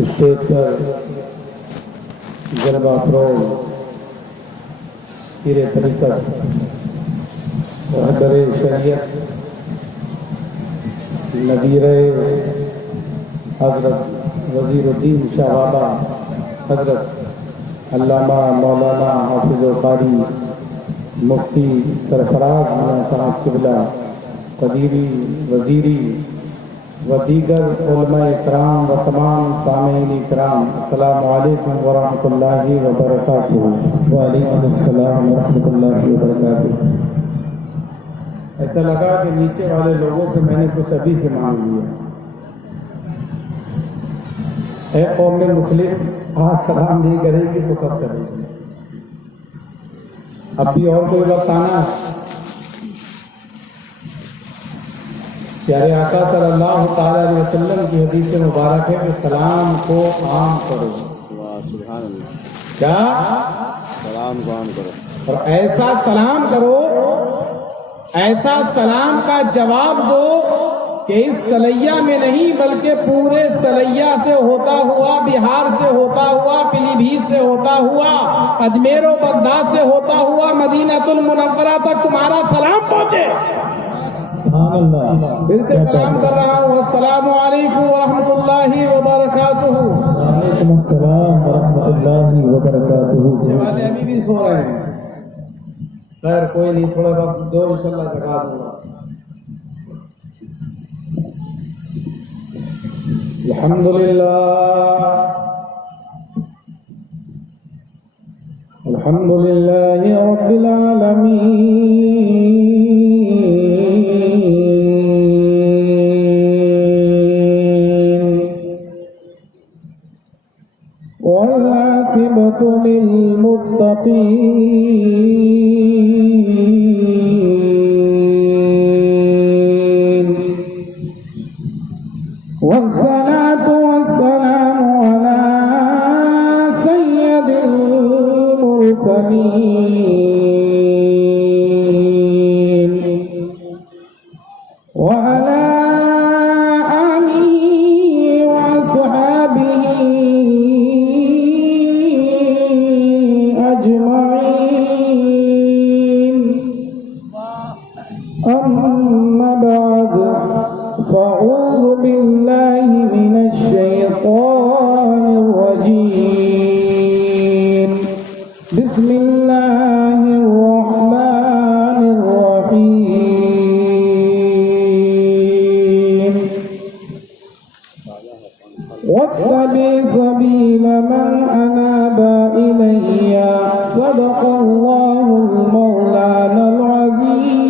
Stage پر جلوہ افروز پیر طریقت رہبر شریعت نذیر حضرت وزیر الدین شاہ بابا حضرت علامہ مولانا حافظ قاری مفتی سرفراز میاں صاحب قبلہ قدیری وزیری و دیگر علماء کرام و تمام سامعین کرام، السلام علیکم ورحمۃ اللہ وبرکاتہ۔ وعلیکم السلام ورحمۃ اللہ وبرکاتہ۔ ایسا لگا کہ نیچے والے لوگوں سے میں نے کچھ ابھی سے مانگ لیا۔ اے قوم مسلم، آج سلام نہیں کرے گی تو کب کرے گی؟ اب بھی اور کوئی وقت آنا ہے۔ پیارے آقا صلی اللہ تعالی علیہ وسلم کی حدیث مبارک ہے کہ سلام کو عام کرو۔ سبحان اللہ۔ کیا؟ سلام کو عام کرو، اور ایسا سلام کرو، ایسا سلام کا جواب دو کہ اس سلیہ میں نہیں بلکہ پورے سلیہ سے ہوتا ہوا، بہار سے ہوتا ہوا، پیلی بھیت سے ہوتا ہوا، اجمیر و بغداد سے ہوتا ہوا مدینہ المنورہ تک تمہارا سلام پہنچے۔ سبحان اللہ۔ دل سے سلام کر رہا ہوں، السلام علیکم ورحمۃ اللہ وبرکاتہ۔ وعلیکم السلام ورحمۃ اللہ وبرکاتہ۔ والے ابھی بھی سو رہے ہیں، خیر کوئی نہیں، تھوڑا وقت دو، انشاءاللہ جگا دوں گا۔ الحمدللہ الحمدللہ رب العالمین، والعاقبۃ للمتقین، والصلاة والسلام على سيد المرسلين وعلى آله وأصحابه أجمعين، أما بعد، فأعوذ بالله من الشيطان الرجيم، بسم الله الرحمن الرحيم، واتبع سبيل من أناب إلي، صدق الله المولانا العظيم،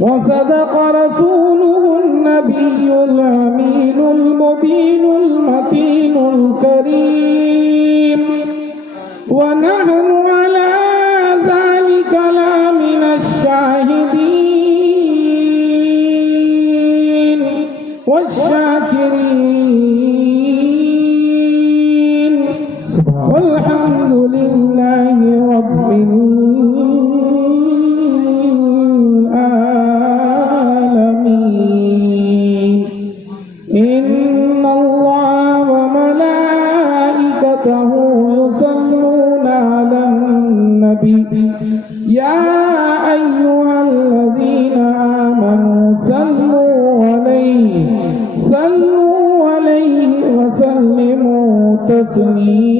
وصدق رسوله النبي الأمين المبين المتين الكريم، ونحن على ذلك لمن الشاهدين والشاكرين، والحمد لله رب العالمين. إن الله وملائكته يصلون على النبي، يا أيها الذين آمنوا صلوا عليه وسلموا تسليما.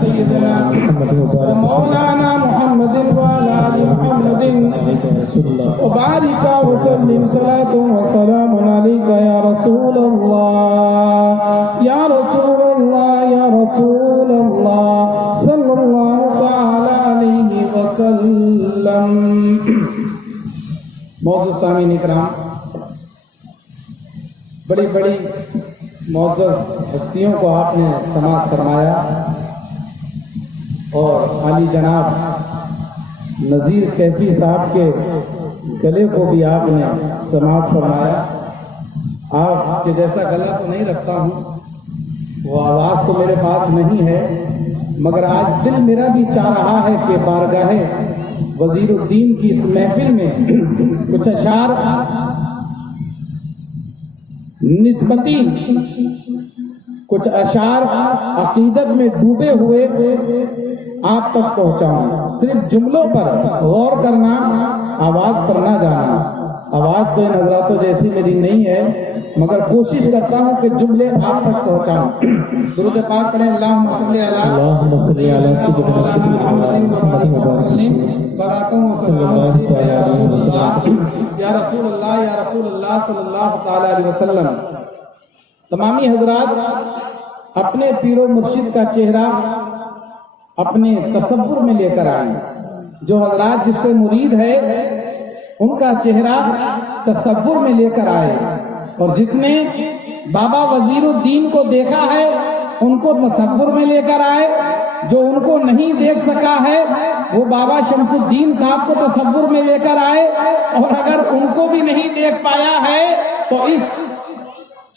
سيدنا مولانا محمد وعلى آل محمد وبارك وسلم، صلاة وسلام عليك يا رسول الله، يا رسول الله، يا رسول الله، صلى الله تعالى عليه وسلم۔ معزز سامعین اکرام، بڑی بڑی معزز ہستیوں کو آپ نے سماعت فرمایا، اور عالی جناب نذیر کیفی صاحب کے گلے کو بھی آپ نے سماعت فرمایا۔ آپ کے جیسا گلا تو نہیں رکھتا ہوں، وہ آواز تو میرے پاس نہیں ہے، مگر آج دل میرا بھی چاہ رہا ہے کہ بارگاہ وزیر الدین کی اس محفل میں کچھ اشعار نسبتی، کچھ اشعار عقیدت میں ڈوبے ہوئے آپ تک پہنچاؤں. صرف جملوں پر غور کرنا، آواز پر نہ جانا. آواز تو ان حضراتوں جیسی میری نہیں ہے، مگر کوشش کرتا ہوں کہ جملے آپ تک پہنچاؤں. درود پاک پڑھیں. اللہم صلی اللہم صلی علی سیدنا محمد یا رسول اللہ یا رسول اللہ صلی اللہ تعالی علیہ وسلم. تمامی حضرات اپنے پیر و مرشد کا چہرہ اپنے تصور میں لے کر آئیں. جو حضرات جس سے مرید ہے ان کا چہرہ تصور میں لے کر آئے، اور جس نے بابا وزیر الدین کو دیکھا ہے ان کو تصور میں لے کر آئے. جو ان کو نہیں دیکھ سکا ہے وہ بابا شمس الدین صاحب کو تصور میں لے کر آئے، اور اگر ان کو بھی نہیں دیکھ پایا ہے تو اس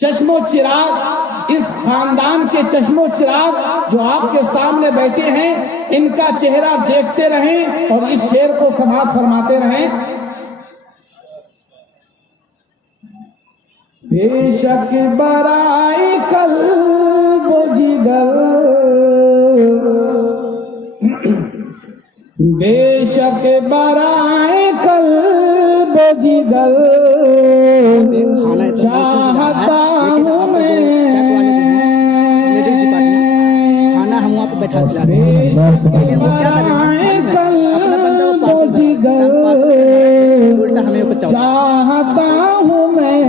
چشم و چراغ، اس خاندان کے چشم و چراغ جو آپ کے سامنے بیٹھے ہیں ان کا چہرہ دیکھتے رہیں اور اس شعر کو سماعت فرماتے رہیں. بے شک برائے قلب و جگر، بے شک برائے قلب و جگر چاہتا ہوں میں، بے شک برائے قلب و جگر چاہتا ہوں میں.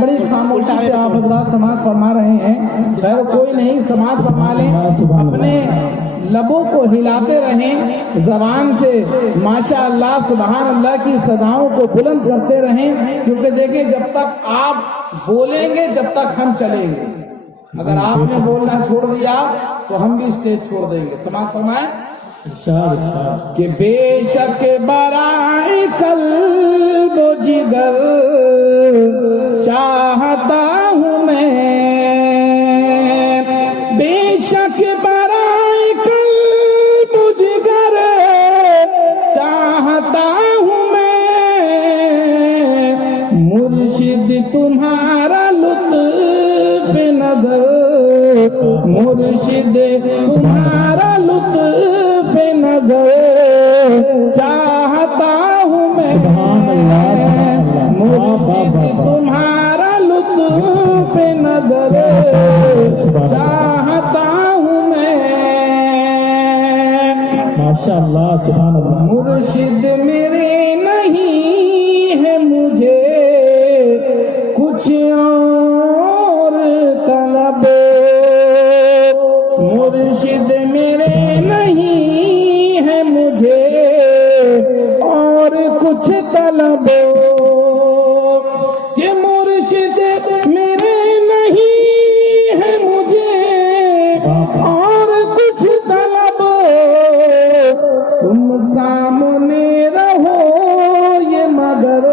بڑی خاموشی سے آپ حضرات سماعت فرما رہے ہیں. خیر کوئی نہیں، سماعت فرما لیں. اپنے لبوں کو ہلاتے رہیں، زبان سے ماشاء اللہ سبحان اللہ کی صداؤں کو بلند کرتے رہیں، کیونکہ دیکھیں جب تک آپ بولیں گے جب تک ہم چلیں گے. اگر آپ نے بولنا چھوڑ دیا تو ہم بھی اسٹیج چھوڑ دیں گے. سماعت فرمائیں کہ بے شک برائے قلب و جگر چاہتا ہوں میں، بے شک برائے قلب و جگر چاہتا ہوں میں، مرشد تمہارا لطف نظر، مرشد تمہارا لطف نظر چاہتا ہوں میں، مرشد تمہارا لطف نظر چاہتا ہوں میں. ماشاءاللہ سبحان اللہ. مرشد میرے نہیں ہے مجھے کچھ اور طلب، مرشد میرے نہیں ہے مجھے اور کچھ طلب، کہ مرشد میرے نہیں ہے مجھے اور کچھ طلب. تم سامنے رہو یہ مگر،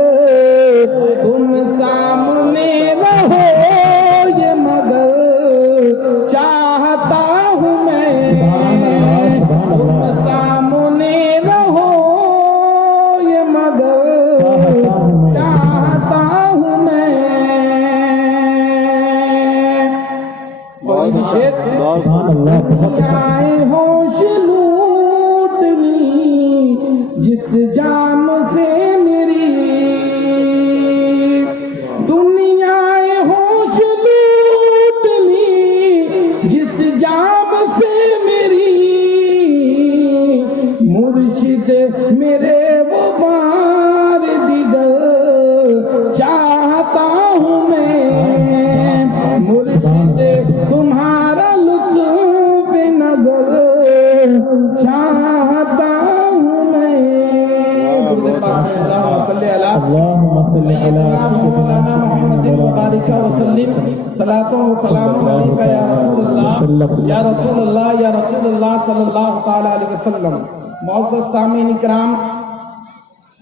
تم سامنے رہو یہ مگر چاہتا ہوں میں، تم سامنے رہو یہ مگر چاہتا ہوں میں. آئے ہوش لوٹ لی جس جام سے میری، دنیا ہوش لوٹ لی جس جام سے میری، مرشد میرے وہ بار دیگر چاہتا ہوں میں، مرشد تمہارا لطف نظر چاہتا ہوں میں. اللہم صلی علی سیدنا محمد وبارک وسلم. صلاۃ و سلام علیک یا رسول اللہ یا رسول اللہ یا رسول اللہ صلی اللہ تعالی علیہ وسلم. معزز سامعین اکرام،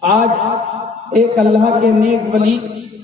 آج ایک اللہ کے نیک ولی،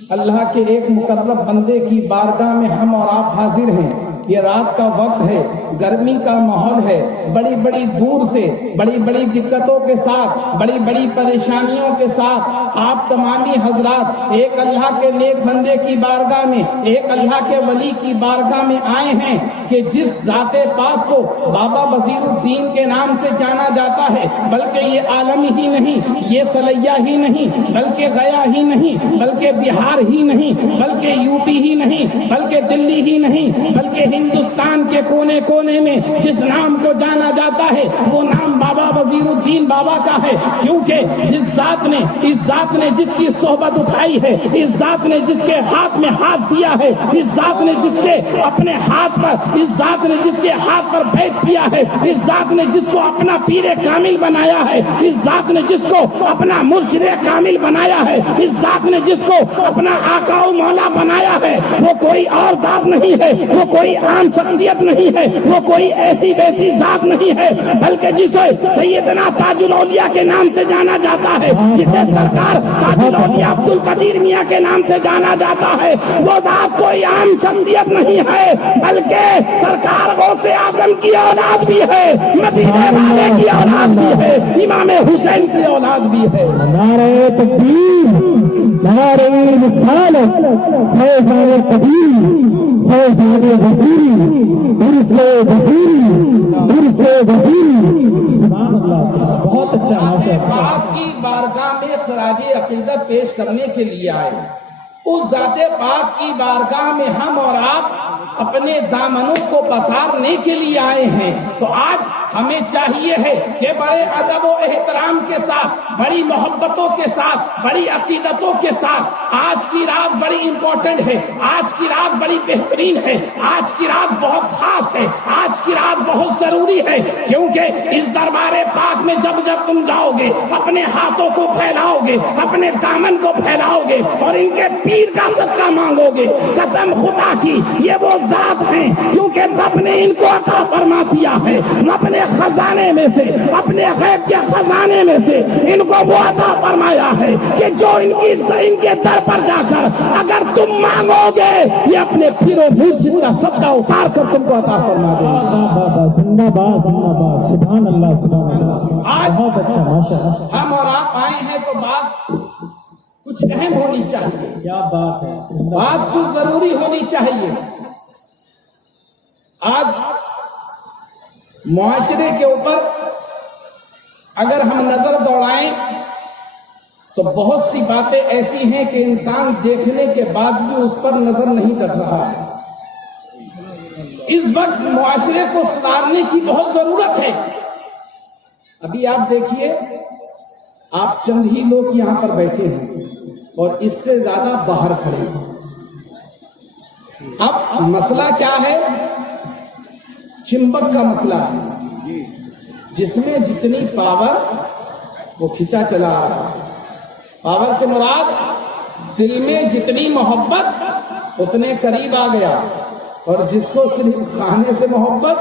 اللہ کے ایک مقرب بندے کی بارگاہ میں ہم اور آپ حاضر ہیں. یہ رات کا وقت ہے، گرمی کا ماحول ہے، بڑی بڑی دور سے بڑی بڑی دقتوں کے ساتھ بڑی بڑی پریشانیوں کے ساتھ آپ تمامی حضرات ایک اللہ کے نیک بندے کی بارگاہ میں، ایک اللہ کے ولی کی بارگاہ میں آئے ہیں کہ جس ذات پاک کو بابا بصیر الدین کے نام سے جانا جاتا ہے، بلکہ یہ عالم ہی نہیں، یہ سلیہ ہی نہیں، بلکہ گیا ہی نہیں، بلکہ بہار ہی نہیں، بلکہ یو پی ہی نہیں، بلکہ دلی ہی نہیں، بلکہ ہندوستان کے کونے کونے میں جس نام کو جانا جاتا ہے وہ نام بابا بصیر الدین بابا کا ہے، کیونکہ اس ذات نے جس کی صحبت اٹھائی ہے، اس ذات نے جس کے ہاتھ میں ہاتھ دیا ہے، اس ذات نے جس سے اپنے ہاتھ پر، اس ذات نے جس کے ہاتھ پر بیعت کیا ہے، اس ذات نے جس کو اپنا پیر کامل بنایا ہے، اس ذات نے جس کو اپنا مرشد کامل بنایا ہے، اس ذات نے جس کو اپنا آقا و مولا بنایا ہے، وہ کوئی اور ذات نہیں ہے، وہ کوئی عام شخصیت نہیں ہے، وہ کوئی ایسی ویسی ذات نہیں ہے، بلکہ جسے سیدنا تاج الاولیاء کے نام سے جانا جاتا ہے، جسے سرکار تاج الاولیاء عبد القدیر میاں کے نام سے جانا جاتا ہے، وہ ذات کوئی عام شخصیت نہیں ہے، بلکہ سرکار غوث اعظم کی اولاد بھی ہے، مدینے والے کی اولاد بھی ہے، امام حسین کی اولاد بھی ہے۔ نعرہ تکبیر، نعرہ رسالت، فیضان قدیر، فیضان وزیری، عرس وزیری، عرس وزیری، سبحان اللہ۔ بہت اچھا ماشاءاللہ۔ پاک کی بارگاہ میں خراج عقیدت پیش کرنے کے لیے آئے، اس ذات پاک کی بارگاہ میں ہم اور آپ اپنے دامنوں کو پسارنے کے لیے آئے ہیں، تو آج ہمیں چاہیے ہے کہ بڑے ادب و احترام کے ساتھ، بڑی محبتوں کے ساتھ، بڑی عقیدتوں کے ساتھ، آج کی رات بڑی امپورٹنٹ ہے، آج کی رات بڑی بہترین ہے، آج کی رات بہت خاص ہے، آج کی رات بہت ضروری ہے، کیونکہ اس دربار پاک میں جب تم جاؤ گے، اپنے ہاتھوں کو پھیلاؤ گے، اپنے دامن کو پھیلاؤ گے اور ان کے پیر کا صدقہ مانگو گے، قسم خدا کی یہ وہ ذات ہیں کیونکہ رب نے ان کو عطا فرما دیا ہے، اپنے خزانے میں سے، اپنے غیب کے خزانے میں سے ان کو وہ عطا فرمایا ہے کہ جو ان کے در پر جا کر اگر تم مانگو گے یہ اپنے پیر و مرشد کا صدقہ اتار کر تم کو عطا فرما دیں گے۔ زندہ باد، زندہ باد، سبحان اللہ، سبحان اللہ۔ آج بہت اچھا ماشاءاللہ۔ ہم اور آپ آئے ہیں تو بات کچھ اہم ہونی چاہیے، کیا بات ہے، زندہ بات کچھ ضروری ہونی چاہیے۔ آج معاشرے کے اوپر اگر ہم نظر دوڑائیں تو بہت سی باتیں ایسی ہیں کہ انسان دیکھنے کے بعد بھی اس پر نظر نہیں رکھ رہا ہے۔ اس وقت معاشرے کو سدھارنے کی بہت ضرورت ہے۔ ابھی آپ دیکھیے، آپ چند ہی لوگ یہاں پر بیٹھے ہیں اور اس سے زیادہ باہر کھڑے ہیں۔ اب مسئلہ کیا ہے؟ چمبک کا مسئلہ ہے، جس میں جتنی پاور وہ کھینچا چلا آ رہا ہے۔ پاور سے مراد دل میں جتنی محبت اتنے قریب آ گیا، اور جس کو صرف کھانے سے محبت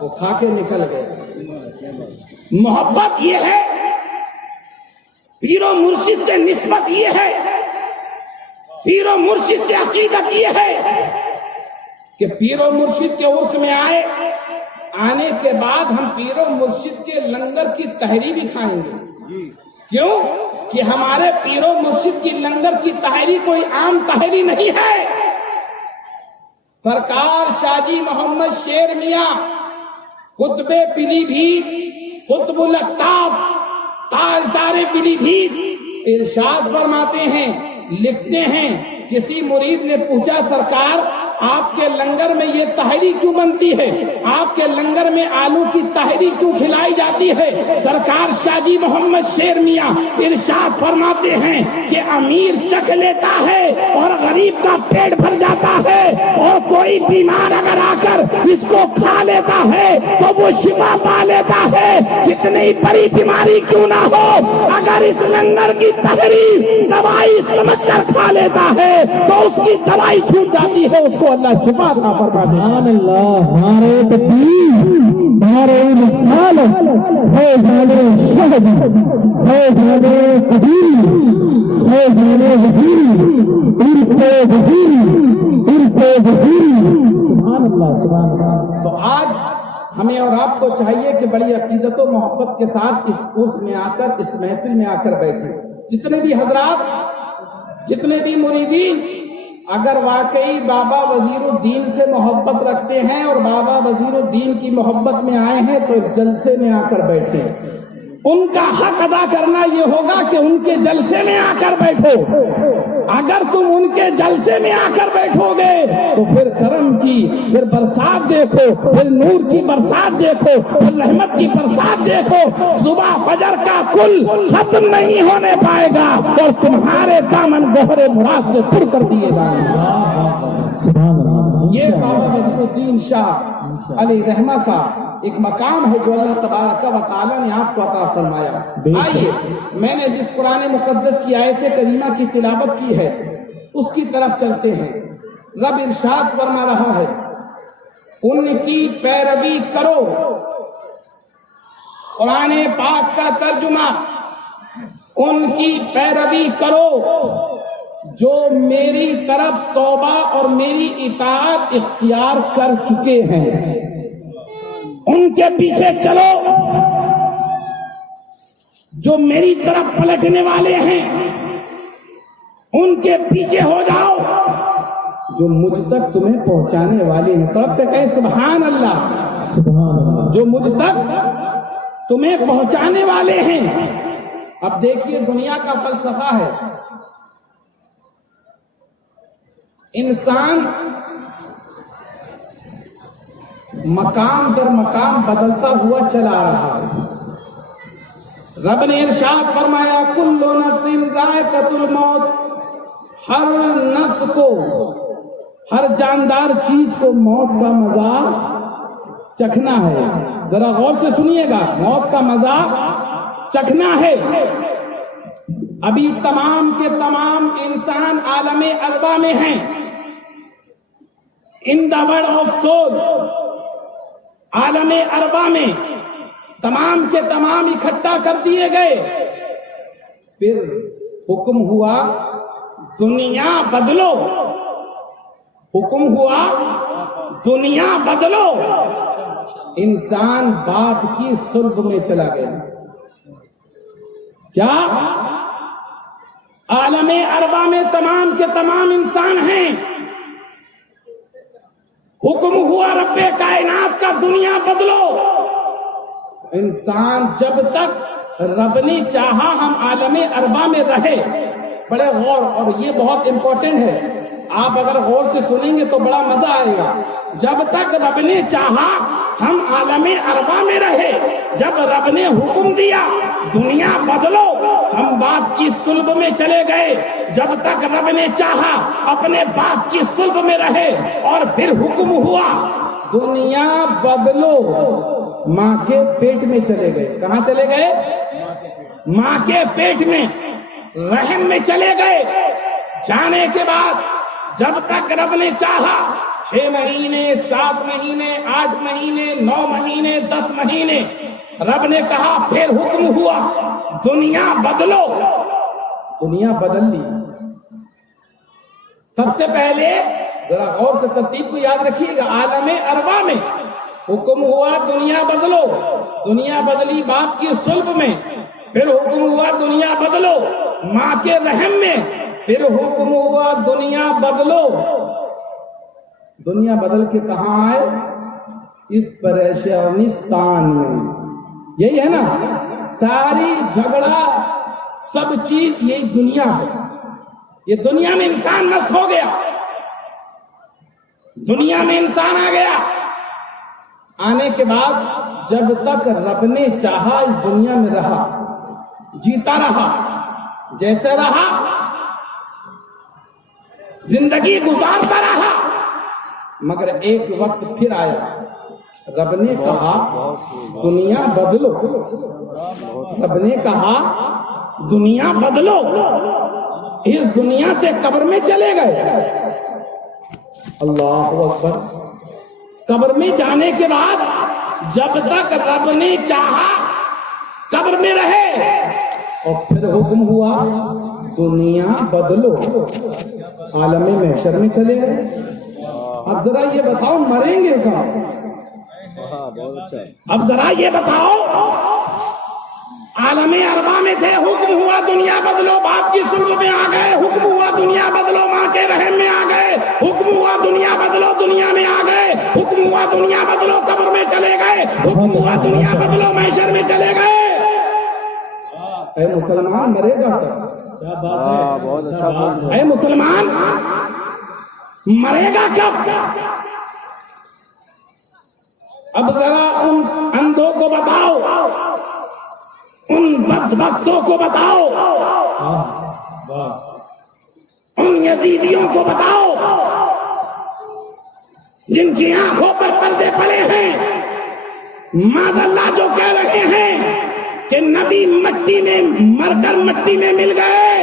وہ کھا کے نکل گیا۔ محبت یہ ہے، پیر و مرشد سے نسبت یہ ہے، پیر و مرشد سے عقیدت یہ ہے کہ پیر و مرشد کے عرس میں آنے کے بعد ہم پیر و مرشد کے لنگر کی تحری بھی کھائیں گے۔ کیوں کہ ہمارے پیر و مرشد کی لنگر کی تحری کوئی عام تحری نہیں ہے۔ سرکار شاہ جی محمد شیر میاں قطب پیلی بھیت، قطب الاقطاب، تاجدار پیلی بھیت ارشاد فرماتے ہیں، لکھتے ہیں، کسی مرید نے پوچھا سرکار آپ کے لنگر میں یہ تحری کیوں بنتی ہے، آپ کے لنگر میں آلو کی تحری کیوں کھلائی جاتی ہے؟ سرکار شاہ جی محمد شیر میاں ارشاد فرماتے ہیں کہ امیر چکھ لیتا ہے اور غریب کا پیٹ بھر جاتا ہے، اور کوئی بیمار اگر آ کر اس کو کھا لیتا ہے تو وہ شفا پا لیتا ہے۔ کتنی بڑی بیماری کیوں نہ ہو، اگر اس لنگر کی تحری دوائی سمجھ کر کھا لیتا ہے تو اس کی دوائی چھوٹ جاتی ہے، اس کو اللہ شفا عطا فرما دے۔ سبحان اللہ۔ نعرہ تکبیر، نعرہ رسالت، فیضان شہد، فیضان قدیر، فیضان وزیری، عرس وزیری، عرس وزیری، سبحان اللہ۔ اللہ سبحان اللہ. تو آج ہمیں اور آپ کو چاہیے کہ بڑی عقیدت و محبت کے ساتھ اس عرس میں آ کر، اس محفل میں آ کر بیٹھے. جتنے بھی حضرات، جتنے بھی مریدین اگر واقعی بابا وزیر الدین سے محبت رکھتے ہیں اور بابا وزیر الدین کی محبت میں آئے ہیں تو اس جلسے میں آ کر بیٹھے. ان کا حق ادا کرنا یہ ہوگا کہ ان کے جلسے میں آ کر بیٹھو. اگر تم ان کے جلسے میں آ کر بیٹھو گے تو پھر کرم کی، پھر برسات دیکھو، پھر نور کی برسات دیکھو، پھر رحمت کی برسات دیکھو. صبح فجر کا کل ختم نہیں ہونے پائے گا اور تمہارے دامن گوہر مراد سے پر کر دیے جائیں گے. سبحان اللہ. یہ بابا وزیر الدین شاہ علی رحمہ کا ایک مقام ہے جو اللہ تبارک و تعالیٰ نے آپ کو عطا فرمایا. آئیے میں نے جس قرآن مقدس کی آیت کریمہ کی تلاوت کی ہے اس کی طرف چلتے ہیں. رب ارشاد فرما رہا ہے ان کی پیروی کرو. قرآن پاک کا ترجمہ ان کی پیروی کرو جو میری طرف توبہ اور میری اطاعت اختیار کر چکے ہیں. ان کے پیچھے چلو جو میری طرف پلٹنے والے ہیں. ان کے پیچھے ہو جاؤ جو مجھ تک تمہیں پہنچانے والے ہیں. تو اب تک کہے سبحان اللہ. سبحان اللہ. جو مجھ تک تمہیں پہنچانے والے ہیں. اب دیکھیے دنیا کا فلسفہ ہے انسان مقام در مقام بدلتا ہوا چلا رہا ہے. رب نے ارشاد فرمایا کل نفس ذائقۃ الموت. ہر نفس کو، ہر جاندار چیز کو موت کا مزہ چکھنا ہے. ذرا غور سے سنیے گا، موت کا مزہ چکھنا ہے. ابھی تمام کے تمام انسان عالم اربا میں ہیں. ان دا ورلڈ آف سول، عالم اربا میں تمام کے تمام اکٹھا کر دیے گئے. پھر حکم ہوا دنیا بدلو. حکم ہوا دنیا بدلو. انسان باپ کی صلب میں چلا گیا. کیا عالم اربا میں تمام کے تمام انسان ہیں. حکم ہوا رب کائنات کا دنیا بدلو. انسان جب تک رب نے چاہا ہم عالم اربا میں رہے. بڑے غور، اور یہ بہت امپورٹنٹ ہے، آپ اگر غور سے سنیں گے تو بڑا مزہ آئے گا. جب تک رب نے چاہا ہم عالم اربا میں رہے. جب رب نے حکم دیا دنیا بدلو، ہم باپ کی صلب میں چلے گئے. جب تک رب نے چاہا اپنے باپ کی صلب میں رہے. اور پھر حکم ہوا دنیا بدلو، ماں کے پیٹ میں چلے گئے. کہاں چلے گئے؟ ماں کے پیٹ میں، رحم میں چلے گئے. جانے کے بعد جب تک رب نے چاہا 6 مہینے، 7 مہینے، 8 مہینے، 9 مہینے، 10 مہینے، رب نے کہا پھر حکم ہوا دنیا بدلو. دنیا بدل لی. سب سے پہلے ذرا غور سے ترتیب کو یاد رکھیے گا. عالم اربا میں حکم ہوا دنیا بدلو. دنیا بدلی باپ کی صلب میں. پھر حکم ہوا دنیا بدلو ماں کے رحم میں. پھر حکم ہوا دنیا بدلو. دنیا بدل کے کہاں آئے؟ اس پریشانستان میں. یہی ہے نا ساری جھگڑا، سب چیز یہی دنیا ہے. یہ دنیا میں انسان مست ہو گیا. دنیا میں انسان آ گیا. آنے کے بعد جب تک رب نے چاہا اس دنیا میں رہا، جیتا رہا، جیسے رہا زندگی گزارتا رہا. مگر ایک وقت پھر آیا، رب نے کہا دنیا بدلو. رب نے کہا دنیا بدلو. اس دنیا سے قبر میں چلے گئے. اللہ اکبر. قبر میں جانے کے بعد جب تک رب نے چاہا قبر میں رہے. اور پھر حکم ہوا دنیا بدلو. عالم محشر میں چلے گئے. اب ذرا یہ بتاؤ مریں گے کب؟ بہت اچھا ہے. اب ذرا یہ بتاؤ، عالم اربع میں تھے، حکم ہوا دنیا بدلو، باپ کی صلب میں آ گئے، حکم ہوا دنیا بدلو، ماں کے رحم میں آ گئے، حکم ہوا دنیا بدلو، دنیا میں آ گئے، حکم ہوا دنیا بدلو، قبر میں چلے گئے، حکم ہوا دنیا بدلو، محشر میں چلے گئے. اے مسلمان مرے گا کب؟ بہت اچھا. اے مسلمان مرے گا کب؟ اب ذرا ان اندھوں کو بتاؤ، ان بدبختوں کو بتاؤ، ان یزیدیوں کو بتاؤ جن کی آنکھوں پر پردے پڑے ہیں، معاذ اللہ جو کہہ رہے ہیں کہ نبی مٹی میں مر کر مٹی میں مل گئے.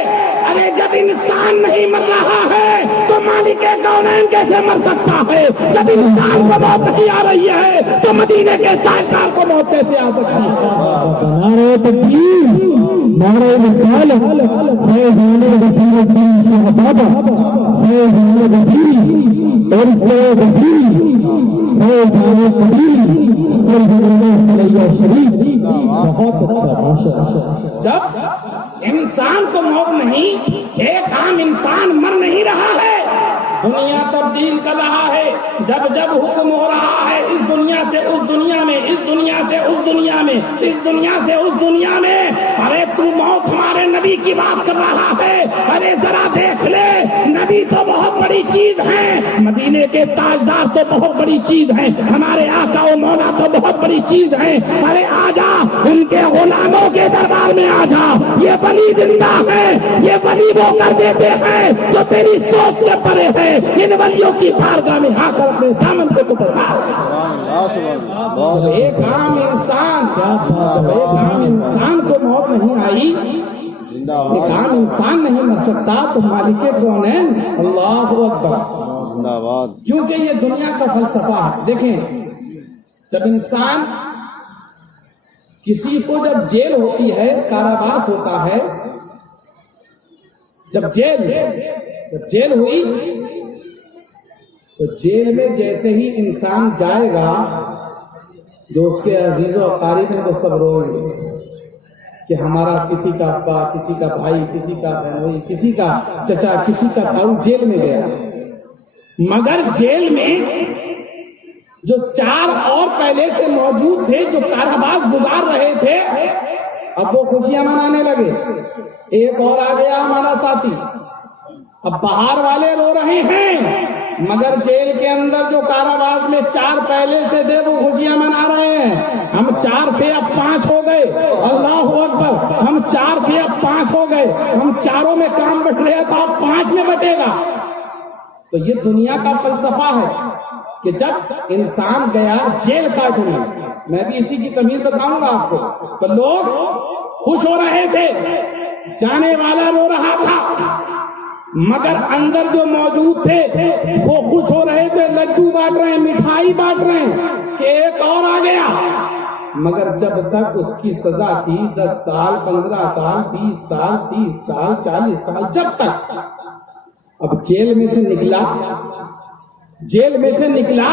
ارے جب انسان نہیں مر رہا ہے تو مالک کونین کیسے مر سکتا ہے؟ جب انسان کو موت نہیں آ رہی ہے تو مدینے کے تاجدار کو موت کیسے آ سکتی ہے؟ نعرہ تکبیر، نعرہ رسالت، فیضان وزیر الدین شہزادہ، فیضان وزیر عرص وزیر، فیضان قبیل سرزمین سلیہ شریف. بہت اچھا، ماشاءاللہ. جب انسان کو موت نہیں، ایک عام انسان مر نہیں رہا ہے، دنیا تبدیل کر رہا ہے. جب جب حکم ہو رہا ہے اس دنیا سے اس دنیا میں، اس دنیا سے اس دنیا میں، اس دنیا سے اس دنیا میں. ارے تو موت ہمارے نبی کی بات کر رہا ہے. ارے ذرا دیکھ لے، نبی تو بہت بڑی چیز ہے، مدینے کے تاجدار تو بہت بڑی چیز ہے، ہمارے آقا و مولا تو بہت بڑی چیز ہے. ارے آ جا ان کے غلاموں کے دربار میں آ جا، یہ ولی زندہ ہے، یہ ولی وہ کر دیتے ہیں جو تیری سوچ سے پرے ہے. ان ولیوں کی بارگاہ میں آ کر اپنے دامن کو بسا. ایک عام انسان کو موت نہیں آئی، ایک عام انسان نہیں مر سکتا تو مالک کونین اللہ اکبر. کیونکہ یہ دنیا کا فلسفہ ہے. دیکھیں، جب انسان کسی کو جب جیل ہوتی ہے، کاراواس ہوتا ہے، جب جیل ہوئی تو جیل میں جیسے ہی انسان جائے گا، جو اس کے عزیز و اقارب ہیں وہ سب روئیں گے کہ ہمارا کسی کا ابا، کسی کا بھائی، کسی کا بہنوئی، کسی کا چچا، کسی کا تاؤ جیل میں گیا. مگر جیل میں جو چار اور پہلے سے موجود تھے، جو کاراواس گزار رہے تھے، اب وہ خوشیاں منانے لگے. ایک اور آ گیا ہمارا ساتھی. اب باہر والے رو رہے ہیں، مگر جیل کے اندر جو کاراواس میں چار پہلے سے تھے وہ خوشیاں منا رہے ہیں. ہم چار تھے اب 5 ہو گئے، اللہ اکبر. ہم 4 تھے اب 5 ہو گئے، ہم چاروں میں کام بٹ رہا تھا اب 5 میں بٹے گا. تو یہ دنیا کا فلسفہ ہے کہ جب انسان گیا جیل کاٹنے، میں بھی اسی کی تمیز بتاؤں گا آپ کو. تو لوگ خوش ہو رہے تھے، جانے والا رو رہا تھا، مگر اندر جو موجود تھے وہ خوش ہو رہے تھے، لڈو بانٹ رہے ہیں، مٹھائی بانٹ رہے ہیں کہ ایک اور آ گیا. مگر جب تک اس کی سزا تھی 10 سال، 15 سال، 20 سال، 30 سال، 40 سال، جب تک اب جیل میں سے نکلا،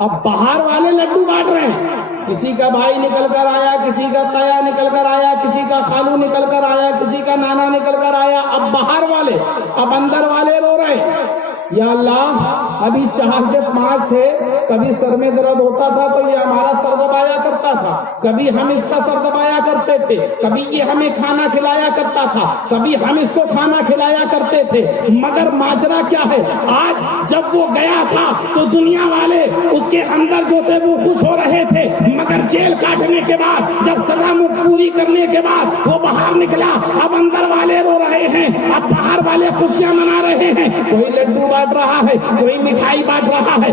اب باہر والے لڈو بانٹ رہے ہیں. کسی کا بھائی نکل کر آیا، کسی کا تایا نکل کر آیا، کسی کا خالو نکل کر آیا، کسی کا نانا نکل کر آیا. اب باہر والے، اب اندر والے رو رہے ہیں. یا اللہ، ابھی 4 سے 5 تھے، کبھی سر میں درد ہوتا تھا تو یہ ہمارا سر دبایا کرتا تھا، کبھی ہم اس کا سر دبایا کرتے تھے، کبھی یہ ہمیں کھانا کھلایا کرتا تھا، کبھی ہم اس کو کھانا کھلایا کرتے تھے. مگر ماجرا کیا ہے؟ آج جب وہ گیا تھا تو دنیا والے اس کے اندر جو تھے وہ خوش ہو رہے تھے، مگر جیل کاٹنے کے بعد، جب سزا پوری کرنے کے بعد وہ باہر نکلا، اب اندر والے رو رہے ہیں، اب باہر والے خوشیاں منا رہے ہیں. کوئی لڈو بانٹ رہا ہے، کوئی مٹھائی بانٹ رہا ہے،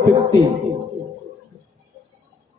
50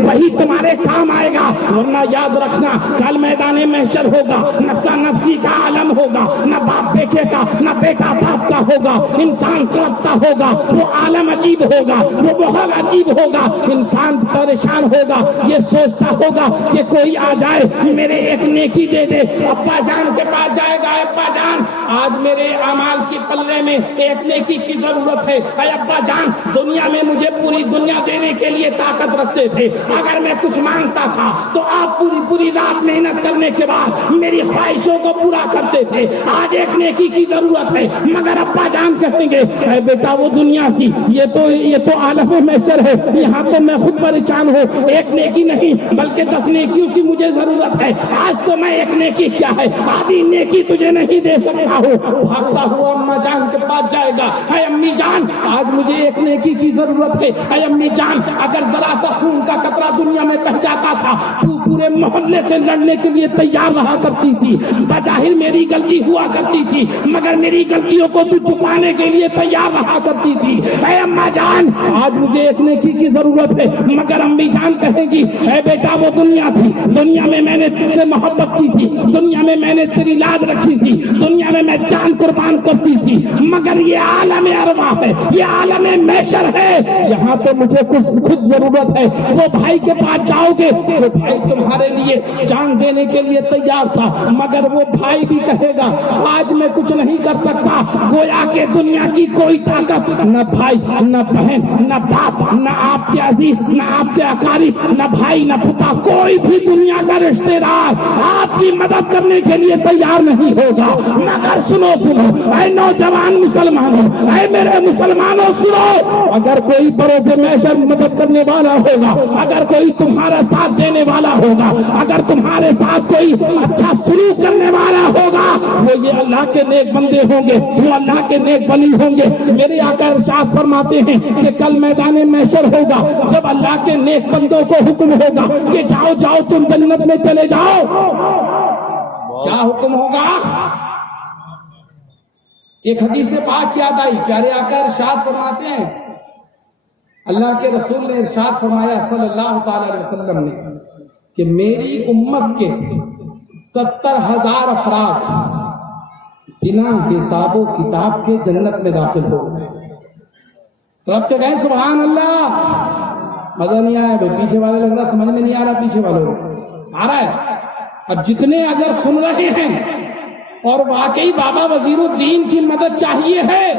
وہی تمہارے کام آئے گا، ورنہ یاد رکھنا کل میدان محشر ہوگا، نفسا نفسی کا عالم ہوگا، نہ باپ بیٹے کا نہ بیٹا باپ کا ہوگا، انسان تڑپتا ہوگا، وہ عالم عجیب ہوگا، وہ بہت عجیب ہوگا، انسان پریشان ہوگا، یہ سوچتا ہوگا کہ کوئی آ جائے میرے ایک نیکی دے دے، ابا جان کے پاس جائے گا، ابا جان آج میرے اعمال کی پلے میں ایک نیکی کی ضرورت ہے، اے ابا جان دنیا میں مجھے پوری دنیا دینے کے لیے طاقت رکھتے تھے، اگر میں کچھ مانگتا تھا تو آپ پوری رات محنت کرنے کے بعد میری خواہشوں کو پورا کرتے تھے، آج ایک نیکی کی ضرورت ہے، مگر ابا جان کہیں گے اے بیٹا وہ دنیا تھی، یہ تو عالم محشر ہے، یہاں تو میں خود پریشان ہوں، ایک نیکی نہیں بلکہ 10 نیکیوں کی مجھے ضرورت ہے، آج تو میں ایک نیکی کیا ہے آدھی نیکی تجھے نہیں دے سکتا ہوں، بھاگتا ہوا اما جان کے پاس جائے گا، اے امی جان آج مجھے ایک نیکی کی ضرورت ہے، اے امی جان اگر ذرا سا خون کا قطرہ دنیا میں بہ جاتا تھا تو پورے محلے سے لڑنے کے لیے تیار رہا کرتی تھی، بظاہر میری غلطی ہوا کرتی تھی مگر میری غلطیوں کو تو چھپانے کے لیے تیار رہا کرتی تھی، اے اما جان آج مجھے ایک نیکی کی ضرورت ہے، مگر امی جان کہے گی اے بیٹا وہ دنیا تھی، دنیا میں میں نے تجھ سے محبت کی تھی، دنیا میں نے تیری لاج رکھی تھی، دنیا میں جان قربان کرتی تھی، مگر یہ عالم ارواح ہے، یہ عالم محشر ہے، یہاں تو مجھے خود ضرورت ہے، وہ بھائی کے پاس جاؤ گے وہ بھائی تمہارے لیے جان دینے کے لیے تیار تھا، مگر وہ بھائی بھی کہے گا آج میں کچھ نہیں کر سکتا، گویا کہ دنیا کی کوئی طاقت نہ بھائی نہ بہن نہ باپ نہ آپ کے عزیز نہ آپ کے اقارب نہ بھائی نہ پھپھا کوئی بھی دنیا کا رشتہ دار آپ کی مدد کرنے کے لیے تیار نہیں ہوگا، مگر سنو اے نوجوان مسلمانوں، اے میرے مسلمانوں سنو، اگر کوئی بروز محشر مدد کرنے والا ہوگا، اگر کوئی تمہارا ساتھ دینے والا ہوگا، اگر تمہارے ساتھ کوئی اچھا سلوک کرنے والا ہوگا، وہ یہ اللہ کے نیک بندے ہوں گے، وہ اللہ کے نیک بنی ہوں گے، میرے آقا ارشاد فرماتے ہیں کہ کل میدان محشر ہوگا جب اللہ کے نیک بندوں کو حکم ہوگا کہ جاؤ جاؤ تم جنت میں چلے جاؤ، کیا حکم ہوگا؟ ایک حدیث پاک یاد آئی، پیارے آقا ارشاد فرماتے ہیں اللہ کے رسول نے ارشاد فرمایا صلی اللہ تعالی علیہ وسلم نے کہ میری امت کے 70,000 افراد بنا حساب و کتاب کے جنت میں داخل ہو گئے، رب کے گئے سبحان اللہ، مزہ نہیں آیا بھائی، پیچھے والے لگ رہا سمجھ میں نہیں آ رہا، پیچھے والوں آ رہا ہے، اور جتنے اگر سن رہے ہیں اور واقعی بابا وزیر الدین کی مدد چاہیے ہے،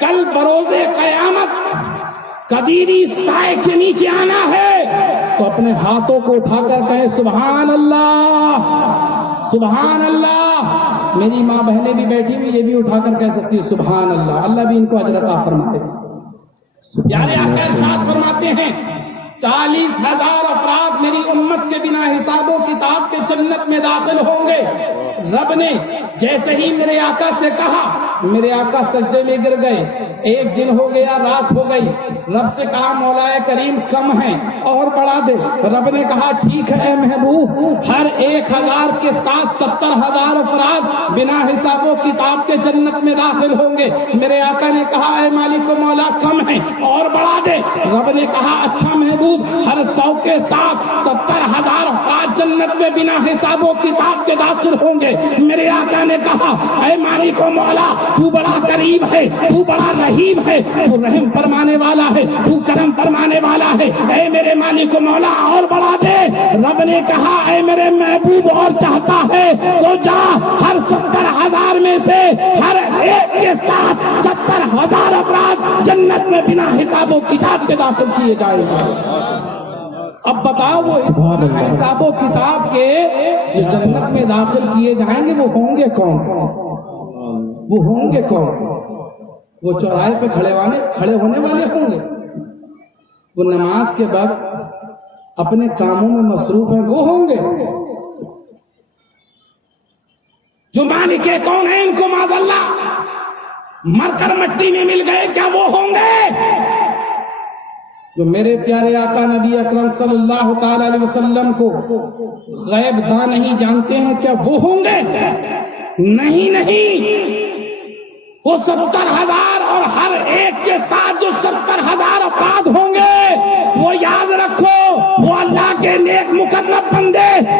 کل بروز قیامت قدیری سائے کے نیچے آنا ہے تو اپنے ہاتھوں کو اٹھا کر کہے سبحان اللہ سبحان اللہ، میری ماں بہنیں بھی بیٹھی ہوئی یہ بھی اٹھا کر کہہ سکتی ہے سبحان اللہ، اللہ بھی ان کو اجر عطا فرمائے۔ پیارے آقا ارشاد فرماتے ہیں 40,000 افراد میری امت کے بنا حساب و کتاب کے جنت میں داخل ہوں گے، رب نے جیسے ہی میرے آقا سے کہا میرے آقا سجدے میں گر گئے، ایک دن ہو گیا رات ہو گئی، رب سے کہا مولا کریم کم ہے اور بڑھا دے، رب نے کہا ٹھیک ہے اے محبوب، ہر 1,000 کے ساتھ 70,000 افراد بنا حساب و کتاب کے جنت میں داخل ہوں گے، میرے آقا نے کہا اے مالک و مولا کم ہے اور بڑھا دے، رب نے کہا اچھا محبوب ہر 100 کے ساتھ 70,000 افراد جنت میں بنا حساب و کتاب کے داخل ہوں گے، میرے آقا نے کہا اے مالک و مولا تو بڑا قریب ہے، تو بڑا رحیم ہے، تو رحم فرمانے والا ہے، تو کرم فرمانے والا ہے، اے میرے مالک و مولا اور بڑھا دے، رب نے کہا اے میرے محبوب اور چاہتا ہے تو جا ہر 70,000 میں سے ہر ایک کے ساتھ 70,000 افراد جنت میں بنا حساب و کتاب کے داخل کیے جائیں گے۔ اب بتاؤ وہ حساب و کتاب کے جو جنت میں داخل کیے جائیں گے وہ ہوں گے کون؟ وہ ہوں گے کون؟ وہ چوراہے پہ کھڑے ہونے والے ہوں گے، وہ نماز کے بعد اپنے کاموں میں مصروف ہیں وہ ہوں گے، جو مالک کون ہے ان کو معاذ اللہ مر کر مٹی میں مل گئے کیا وہ ہوں گے؟ جو میرے پیارے آقا نبی اکرم صلی اللہ تعالی علیہ وسلم کو غیب داں نہیں جانتے ہیں کیا وہ ہوں گے؟ نہیں، وہ 70,000 اور ہر ایک کے ساتھ جو 70,000 افراد ہوں گے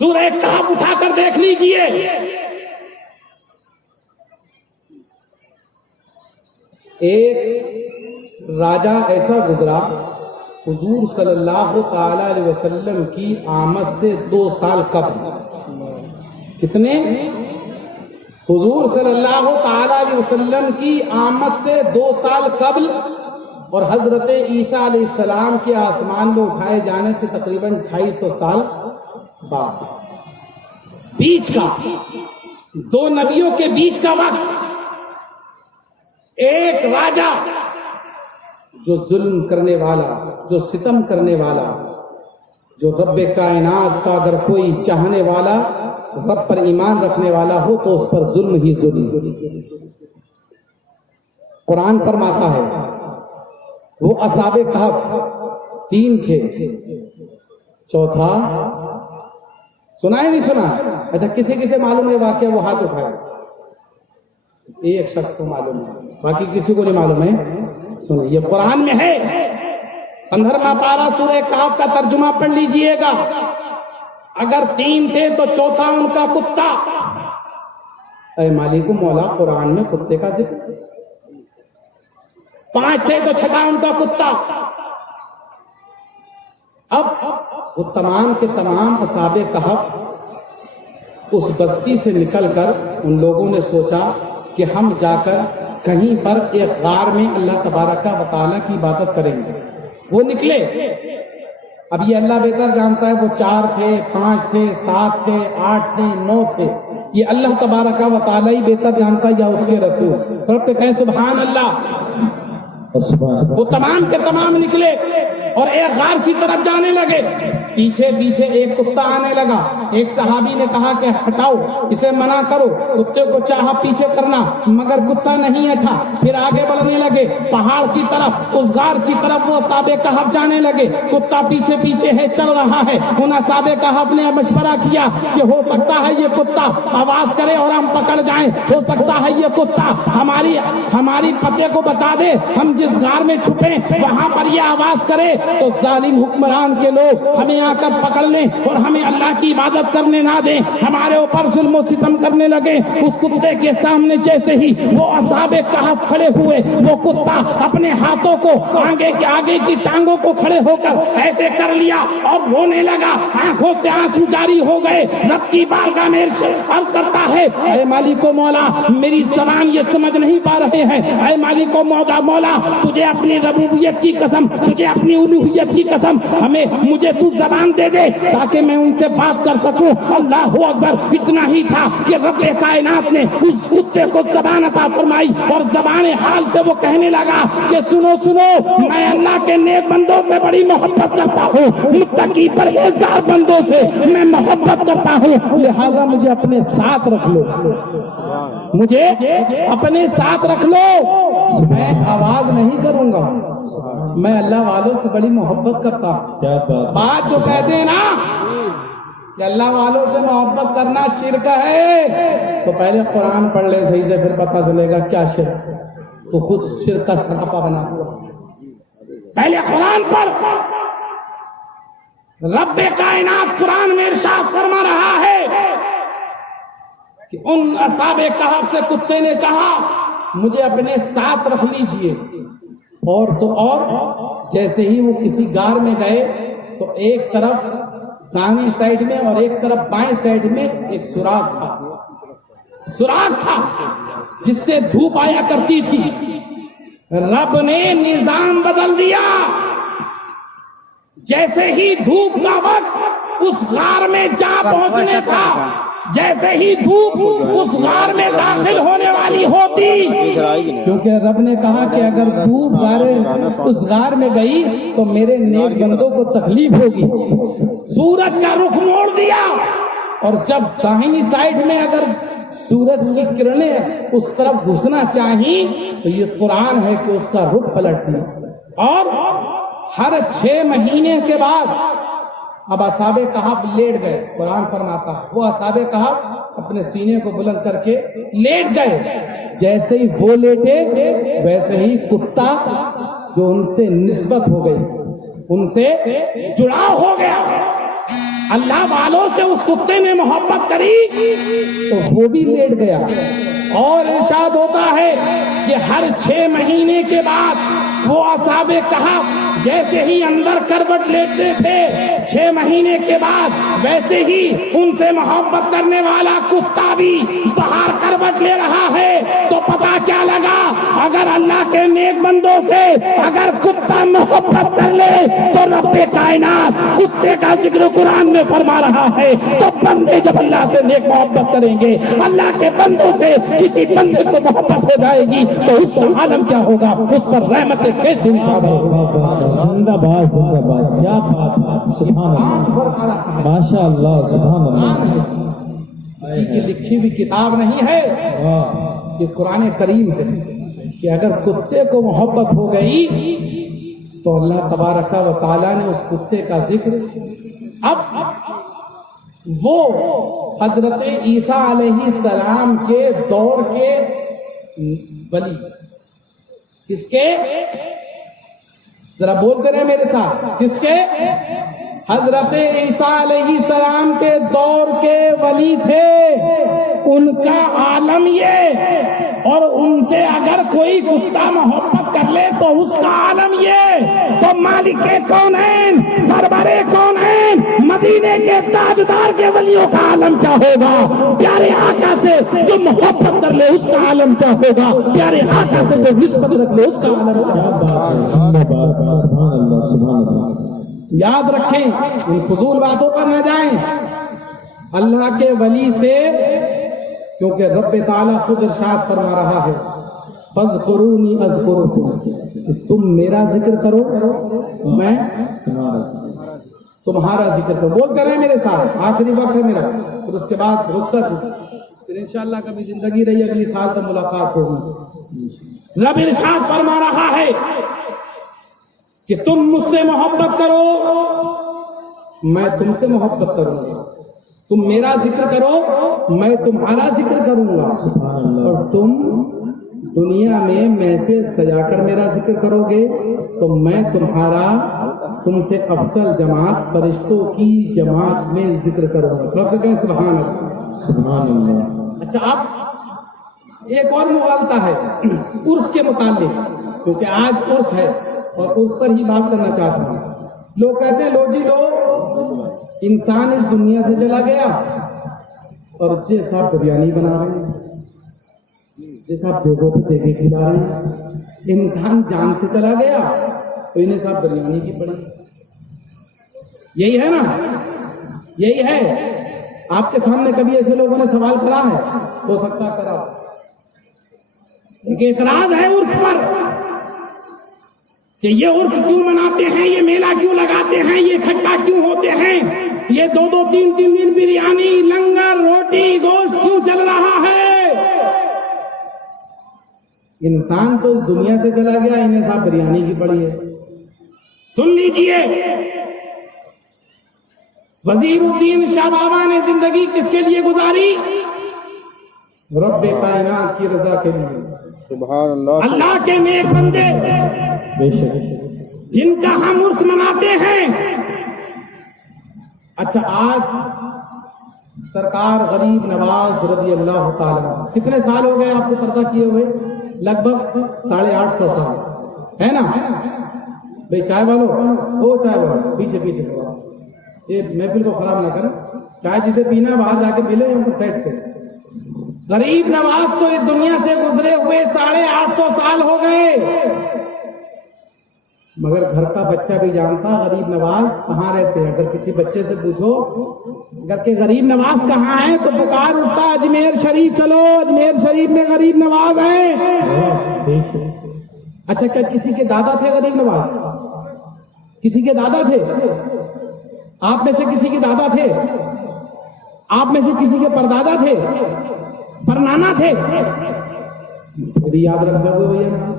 سورہ کہف اٹھا کر دیکھ لیجئے. ایک راجہ ایسا گزرا حضور صلی اللہ تعالی علیہ وسلم کی آمد سے 2 سال قبل. کتنے؟ حضور صلی اللہ تعالی علیہ وسلم کی آمد سے 2 سال قبل اور حضرت عیسیٰ علیہ السلام کے آسمان میں اٹھائے جانے سے تقریباً 250 سال بعد. بیچ کا 2 نبیوں کے بیچ کا وقت. ایک راجہ جو ظلم کرنے والا، جو ستم کرنے والا، جو رب کائنات کا اگر کوئی چاہنے والا، رب پر ایمان رکھنے والا ہو تو اس پر ظلم ہی ظلم. قرآن فرماتا ہے وہ اصحاب کہف 3 تھے، چوتھا سنا ہے نہیں سنا؟ اچھا کسی سے معلوم ہے واقعہ؟ وہ ہاتھ اٹھائے. ایک شخص کو معلوم ہے، باقی کسی کو نہیں معلوم ہے. سنیں یہ قرآن میں ہے. 15واں پارہ سورہ کہف کا ترجمہ پڑھ لیجئے گا. اگر 3 تھے تو چوتھا ان کا کتا. اے مالک مولا قرآن میں کتے کا ذکر. 5 تھے تو چھٹا ان کا کتا. اب وہ تمام کے تمام اصحاب کہف اس بستی سے نکل کر ان لوگوں نے سوچا کہ ہم جا کر کہیں پر ایک غار میں اللہ تبارک و تعالیٰ کی عبادت کریں گے. وہ نکلے. اب یہ اللہ بہتر جانتا ہے وہ 4 تھے، 5 تھے، 7 تھے، 8 تھے، 9 تھے. یہ اللہ تبارک و تعالیٰ ہی بہتر جانتا ہے یا اس کے رسول. رب کے کہیں سبحان اللہ. وہ تمام کے تمام نکلے اور ایک غار کی طرف جانے لگے. پیچھے پیچھے ایک کتا آنے لگا. ایک صحابی نے کہا کہ ہٹاؤ، اسے منع کرو. کتے کو چاہا پیچھے کرنا مگر کتا نہیں ہٹا. پھر آگے بڑھنے لگے پہاڑ کی طرف، اس غار کی طرف. وہ اصحاب کہف جانے لگے. کتا پیچھے پیچھے ہے، چل رہا ہے. ان اصحاب کہف نے مشورہ کیا کہ ہو سکتا ہے یہ کتا آواز کرے اور ہم پکڑ جائیں. ہو سکتا ہے یہ کتا ہماری پتے کو بتا دے، ہم جس غار میں چھپے وہاں پر یہ آواز کرے تو ظالم حکمران کے لوگ ہمیں آ کر پکڑ لیں اور ہمیں اللہ کی عبادت کرنے نہ دیں، ہمارے اوپر ظلم و ستم کرنے لگے. اس کتے کے سامنے جیسے ہی وہ اصحاب کہف کھڑے ہوئے، وہ کتا اپنے ہاتھوں کو آگے کی ٹانگوں کو کھڑے ہو کر ایسے کر لیا اور رونے لگا. آنکھوں سے آنسو جاری ہو گئے. رب کی بارگاہ میں عرض کرتا ہے اے مالک و مولا میری زبان یہ سمجھ نہیں پا رہے ہیں. اے مالک و مولا تجھے اپنی ربوبیت کی قسم، تجھے اپنی الوہیت کی قسم، مجھے تو زبان دے دے تاکہ میں ان سے بات کر سکوں. اللہ اکبر. اتنا ہی تھا کہ رب کائنات نے اس کتے کو زبان عطا فرمائی اور زبان حال سے وہ کہنے لگا کہ سنو میں اللہ کے نیک بندوں سے بڑی محبت کرتا ہوں، متقی پرہیزگار بندوں سے میں محبت کرتا ہوں، لہذا مجھے اپنے ساتھ رکھ لو، مجھے اپنے ساتھ رکھ لو. میں آواز نہیں کروں گا، میں اللہ والوں سے بڑی محبت کرتا ہوں. بات جو کہتے ہیں نا کہ اللہ والوں سے محبت کرنا شرک ہے، تو پہلے قرآن پڑھ لے صحیح سے، پھر پتہ چلے گا کیا شرک. تو خود شرک کا سراپا بنا ہوا. پہلے قرآن پڑھ. رب کائنات قرآن میں ارشاد فرما رہا ہے کہ ان اصحاب کہف سے کتے نے کہا مجھے اپنے ساتھ رکھ لیجئے. اور جیسے ہی وہ کسی غار میں گئے تو ایک طرف دائیں سائڈ میں اور ایک طرف بائیں سائڈ میں ایک سوراخ تھا جس سے دھوپ آیا کرتی تھی. رب نے نظام بدل دیا. جیسے ہی دھوپ کا وقت اس غار میں جا پہنچنے تھا، جیسے ہی دھوپ اس غار میں داخل ہونے والی ہوتی، کیونکہ رب نے کہا کہ اگر دھوپ اس غار میں گئی تو میرے نیک بندوں کو تکلیف ہوگی. سورج کا رخ موڑ دیا اور جب داہنی سائڈ میں اگر سورج کی کرنیں اس طرف گھسنا چاہیں تو یہ قرآن ہے کہ اس کا رخ پلٹ دیا. اور ہر 6 مہینے کے بعد اب اصحاب کہف لیٹ گئے. قرآن فرماتا ہے وہ اصحاب کہف اپنے سینے کو بلند کر کے لیٹ گئے. جیسے ہی وہ لیٹے ویسے ہی کتا جو ان سے نسبت ہو گئی، ان سے جڑاؤ ہو گیا. اللہ والوں سے اس کتے نے محبت کری تو وہ بھی لیٹ گیا. اور ارشاد ہوتا ہے کہ ہر 6 مہینے کے بعد وہ اصحاب کہف جیسے ہی اندر کروٹ لیٹتے تھے 6 مہینے کے بعد ویسے ہی ان سے محبت کرنے والا کتا بھی باہر کروٹ لے رہا ہے. تو پتا کیا لگا, اگر اللہ کے نیک بندوں سے اگر کتا محبت کر لے تو رب کائنات کتے کا ذکر قرآن میں فرما رہا ہے. تو بندے جب اللہ سے نیک محبت کریں گے, اللہ کے بندوں سے کسی بندے کو محبت ہو جائے گی تو اس کا عالم کیا ہوگا, اس پر رحمتیں کیسے انشاءاللہ. زندہ باد زندہ باد, کیا بات ہے, سبحان اللہ, ماشاء اللہ, سبحان اللہ. کسی کی لکھی ہوئی کتاب نہیں ہے, یہ قرآن کریم ہے کہ اگر کتے کو محبت ہو گئی تو اللہ تبارک و تعالیٰ نے اس کتے کا ذکر. اب وہ حضرت عیسیٰ علیہ السلام کے دور کے ولی, کس کے, ذرا بولتے رہے میرے ساتھ, کس کے, حضرت عیسیٰ علیہ السلام کے دور کے ولی تھے. ان کا عالم یہ, اور ان سے اگر کوئی کتا محبت کر لے تو اس کا عالم یہ. تو مالک کونین, سرور کونین, مدینے کے تاجدار کے ولیوں کا عالم کیا ہوگا, پیارے آقا سے جو محبت کر لے اس کا عالم کیا ہوگا, پیارے آقا سے جو نسبت رکھ لے اس کا عالم کیا ہوگا. سبحان اللہ, سبحان اللہ. یاد رکھیں, ان فضول باتوں پر نہ جائیں. اللہ کے ولی سے, کیونکہ رب تعالیٰ خود ارشاد فرما رہا ہے فَاذْكُرُونِي أَذْكُرُكُمْ, تم میرا ذکر کرو میں تمہارا ذکر کرو. بولتے رہے میرے ساتھ, آخری وقت ہے میرا, پھر اس کے بعد رخصت, پھر انشاءاللہ کبھی زندگی رہی اگلی سال تو ملاقات ہوگی. رب ارشاد فرما رہا ہے کہ تم مجھ سے محبت کرو, میں تم سے محبت کروں گا. تم میرا ذکر کرو, میں تمہارا ذکر کروں گا. اور تم دنیا میں محفل سجا کر میرا ذکر کرو گے تو میں تمہارا, تم سے افضل جماعت فرشتوں کی جماعت میں ذکر کروں گا. رب کہیں سبحان اللہ, سبحان اللہ. اچھا, اب ایک اور مغالطہ ہے عرس کے متعلق, کیونکہ آج عرس ہے اور اس پر ہی بات کرنا چاہتا ہوں. لوگ کہتے ہیں لو جی لو, انسان اس دنیا سے چلا گیا اور جیسا بریانی بنا رہے ہیں, جیسا دیکھو پہ دیکھے کھلا رہے ہیں. انسان جان سے چلا گیا تو انہیں صاحب بریانی کی پڑی. یہی ہے نا, یہی ہے. آپ کے سامنے کبھی ایسے لوگوں نے سوال کرا ہے, ہو سکتا کرا, ایک اعتراض ہے عرس پر کہ یہ عرس کیوں مناتے ہیں, یہ میلہ کیوں لگاتے ہیں, یہ کھٹا کیوں ہوتے ہیں, یہ 2-2 3-3 دن بریانی لنگر روٹی گوشت کیوں چل رہا ہے. انسان تو اس دنیا سے چلا گیا, انہیں صاحب بریانی کی پڑی ہے. سن لیجئے, وزیر الدین شاہ بابا نے زندگی کس کے لیے گزاری, رب کائنات کی رضا کے لیے. سبحان اللہ. اللہ کے نیک بندے جن کا ہم عرس مناتے ہیں. اچھا, آج سرکار غریب نواز رضی اللہ تعالیٰ کتنے سال ہو گئے آپ کو پردہ کیے ہوئے, لگ بھگ 850 سال ہے نا بھائی. چائے والو, وہ چائے والو پیچھے پیچھے, یہ محفل کو خراب نہ کریں, چائے جسے پینا باہر جا کے پی لے سائڈ سے. غریب نواز کو اس دنیا سے گزرے ہوئے 850 سال ہو گئے, مگر گھر کا بچہ بھی جانتا غریب نواز کہاں رہتے ہیں. اگر کسی بچے سے پوچھو اگر کہ غریب نواز کہاں ہے تو پکار اٹھتا اجمیر شریف چلو, اجمیر شریف میں غریب نواز ہے. اچھا, کیا کسی کے دادا تھے غریب نواز, کسی کے دادا تھے, آپ میں سے کسی کے دادا تھے, آپ میں سے کسی کے پردادا تھے, پرنانا تھے, بھی یاد رکھنا ہوئے بھیا.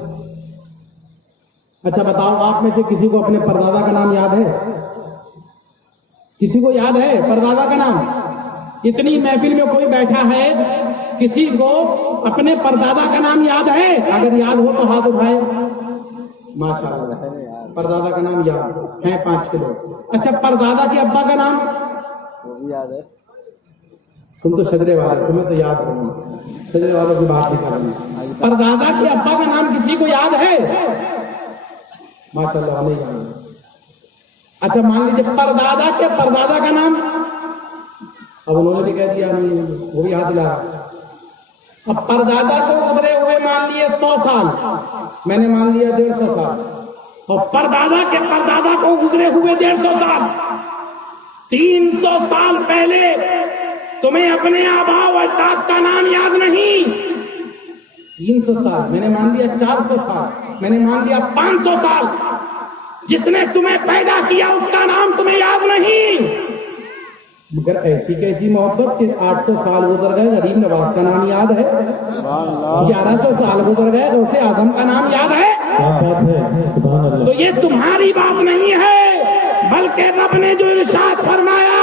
اچھا بتاؤ, آپ میں سے کسی کو اپنے پردادا کا نام یاد ہے, کسی کو یاد ہے پردادا کا نام؟ اتنی محفل میں کوئی بیٹھا ہے, کسی کو اپنے پردادا کا نام یاد ہے؟ اگر یاد ہو تو ہاتھ اٹھائے. ماشاءاللہ, پردادا کا نام یاد ہیں 5 کلو. اچھا, پردادا کے ابا کا نام وہ بھی یاد ہے. تم تو شجرے والے، تمہیں تو یاد ہوگی، شجرے والوں کی بات نہیں کرنی. پردادا کے ابا کا نام کسی کو یاد ہے؟ ماشاء اللہ نہیں یاد. اچھا مان لیجیے پردادا کے پردادا کا نام، اب انہوں نے بھی کہہ دیا وہ بھی یاد دلا. اب پردادا کو گزرے ہوئے مان لیے 100 سال، میں نے مان لیا 150 سال. اور پردادا کے پردادا کو گزرے ہوئے 150 سال، 300 سال پہلے تمہیں اپنے آبا و اجداد کا نام یاد نہیں. 300 سال میں نے مان لیا، 400 سال میں نے مان لیا، 500 سال جس نے تمہیں پیدا کیا اس کا نام تمہیں یاد نہیں. مگر ایسی کیسی محبت کہ 800 سال گزر گئے غریب نواز کا نام یاد ہے، 1100 سال گزر گئے غوث اعظم کا نام یاد ہے. کیا بات ہے، سبحان اللہ. تو یہ تمہاری بات نہیں ہے، بلکہ رب نے جو ارشاد فرمایا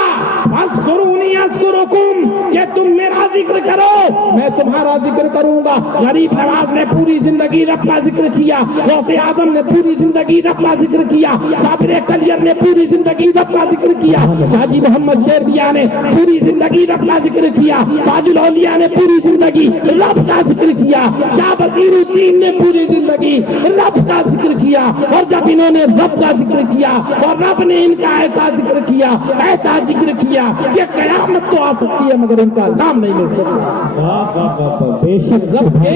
فاذکرونی اذکرکم، کہ تم میرا ذکر کرو میں تمہارا ذکر کروں گا. غریب نواز نے پوری زندگی رب کا ذکر کیا، غوث اعظم نے پوری زندگی رب کا ذکر کیا، صابر کلیر نے پوری زندگی رب کا ذکر کیا، حاجی محمد شیربیہ نے پوری زندگی رب کا ذکر کیا، تاج الاولیاء نے پوری زندگی رب کا ذکر کیا، شاہ وزیر الدین نے پوری زندگی رب کا ذکر کیا. اور جب انہوں نے رب کا ذکر کیا اور رب نے ان کا ایسا ذکر کیا، ایسا ذکر کیا کہ قیامت تو آ سکتی ہے مگر ان کا نام نہیں مل سکتا. واہ واہ واہ واہ، بے شک رب کے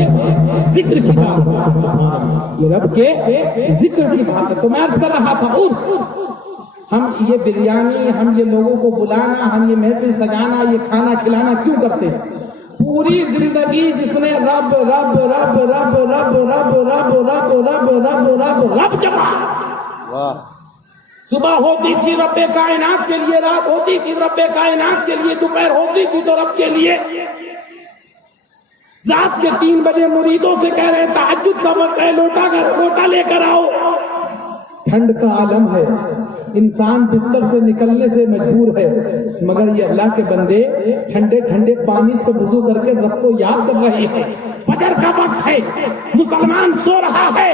ذکر کی بات ہے، یہ رب کے ذکر کی بات ہے. تو میں عرض کر رہا تھا عرس، ہم یہ بریانی، ہم یہ لوگوں کو بلانا، ہم یہ محفل سجانا، یہ کھانا کھلانا کیوں کرتے ہیں؟ پوری زندگی جس نے رب رب رب رب رب رب رب رب رب رب رب رب جپا، واہ صبح ہوتی تھی رب کائنات کے لیے، رات ہوتی تھی رب کائنات کے لیے، دوپہر ہوتی تھی تو رب کے لیے. رات کے 3 بجے مریدوں سے کہہ رہے تہجد کا وقت ہے، لوٹا لے کر آؤ. ٹھنڈ کا عالم ہے، انسان بستر سے نکلنے سے مجبور ہے، مگر یہ اللہ کے بندے ٹھنڈے ٹھنڈے پانی سے وضو کر کے رب کو یاد کر رہے ہیں. فجر کا وقت ہے، مسلمان سو رہا ہے،